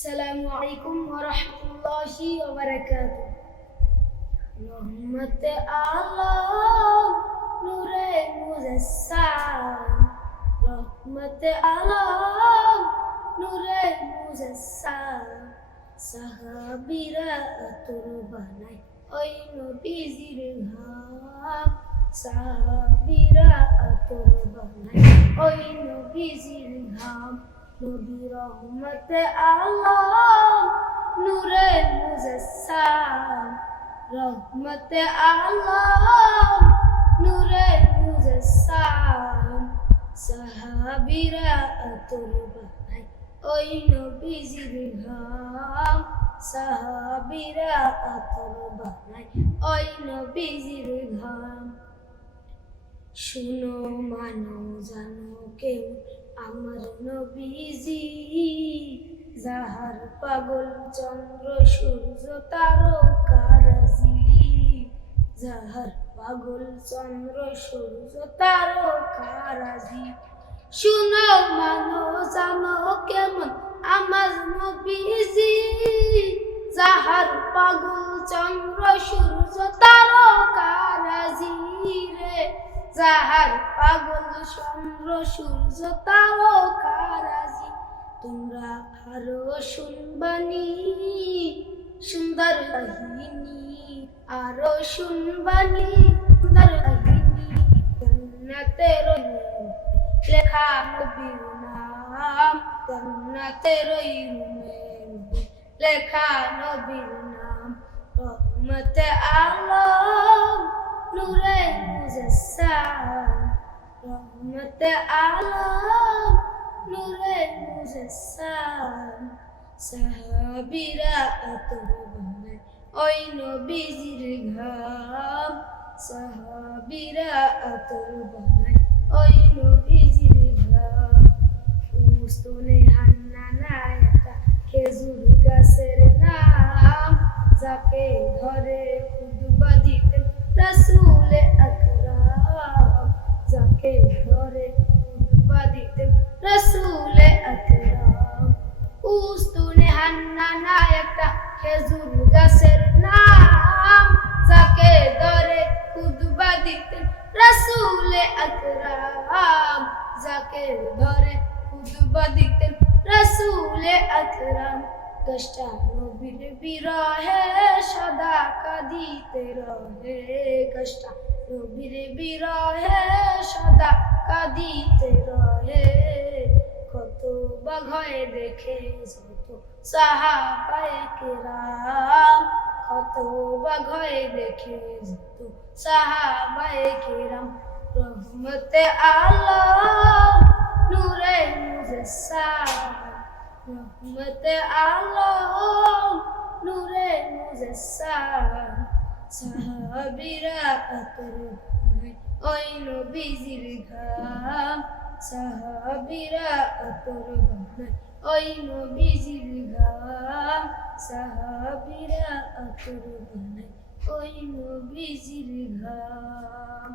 السلام عليكم ورحمة الله وبركاته. رحمة الله نور মুজাসসাম রহমত আলম নূরে মুজাসসাম সাহাবীরা আতর বানায় ওই নবীজির ঘাম সাহাবীরা আতর বানায় ওই নবীজির ঘাম নবী রহমত আলম নূরে মুজাসসাম রহমত আলম নূরে মুজাসসাম সাহাবীরা আতর বানায় ওই নবীজির ঘাম সাহাবীরা আতর বানায় ওই নবীজির ঘাম শুনো মানো জানো কেউ আমার নবীজি যাহার পাগল চন্দ্র সূর্য তারকারাজি যাহার পাগল চন্দ্র সূর্য তারকারাজি শুনো মানো জানো কেমন আমার নবীজি যাহার পাগল চন্দ্র সূর্য তারকারাজি রে যাহার পাগল চন্দ্র সূর্য তারকারাজি তোমরা আরো শুনবানি সুন্দর কাহিনী আরো শুনবানি সুন্দর কাহিনী জান্নাতের লেখা নবীর নাম জান্নাতের লেখা নবীর নাম রহমত আলম নূরে মুজাসসাম রহমত আলম নূরে মুজাসসাম সাহাবীরা আতর বানায় ওই নবীজির ঘাম সাহাবীরা আতর বানায় ওই নবীজির ঘাম উস্তনে হান্নানা একটা খেজুর গাছের নাম যাকে ধরে খুতবা দিতেন রাসূল আকরাম যাকে ধরে খুতবা দিতেন রাসূল আকরাম উস্তনে হান্নানা একটা খেজুর গাছের নাম যাকে ধরে খুতবা দিতেন রাসূল আকরাম যাকে ধরে খুতবা দিতেন রাসূল আকরাম কষ্টা নবীর বিরহে সদা কাঁদিতে রহে কষ্টা নবীর বিরহে সদা কাঁদিতে রহে কত বাঘয়ে দেখে যত সাহাবায়ে কেরাম কত বাঘয়ে দেখে যত সাহাবায়ে কেরাম রহমত আলম নূরে মুজাসসাম রহমত আলম নূরে মুজাসসাম সাহাবীরা আতর বানায় ওই নবীজির ঘাম সাহাবীরা আতর বানায় ওই নবীজির ঘাম সাহাবীরা আতর বানায় ওই নবীজির ঘাম।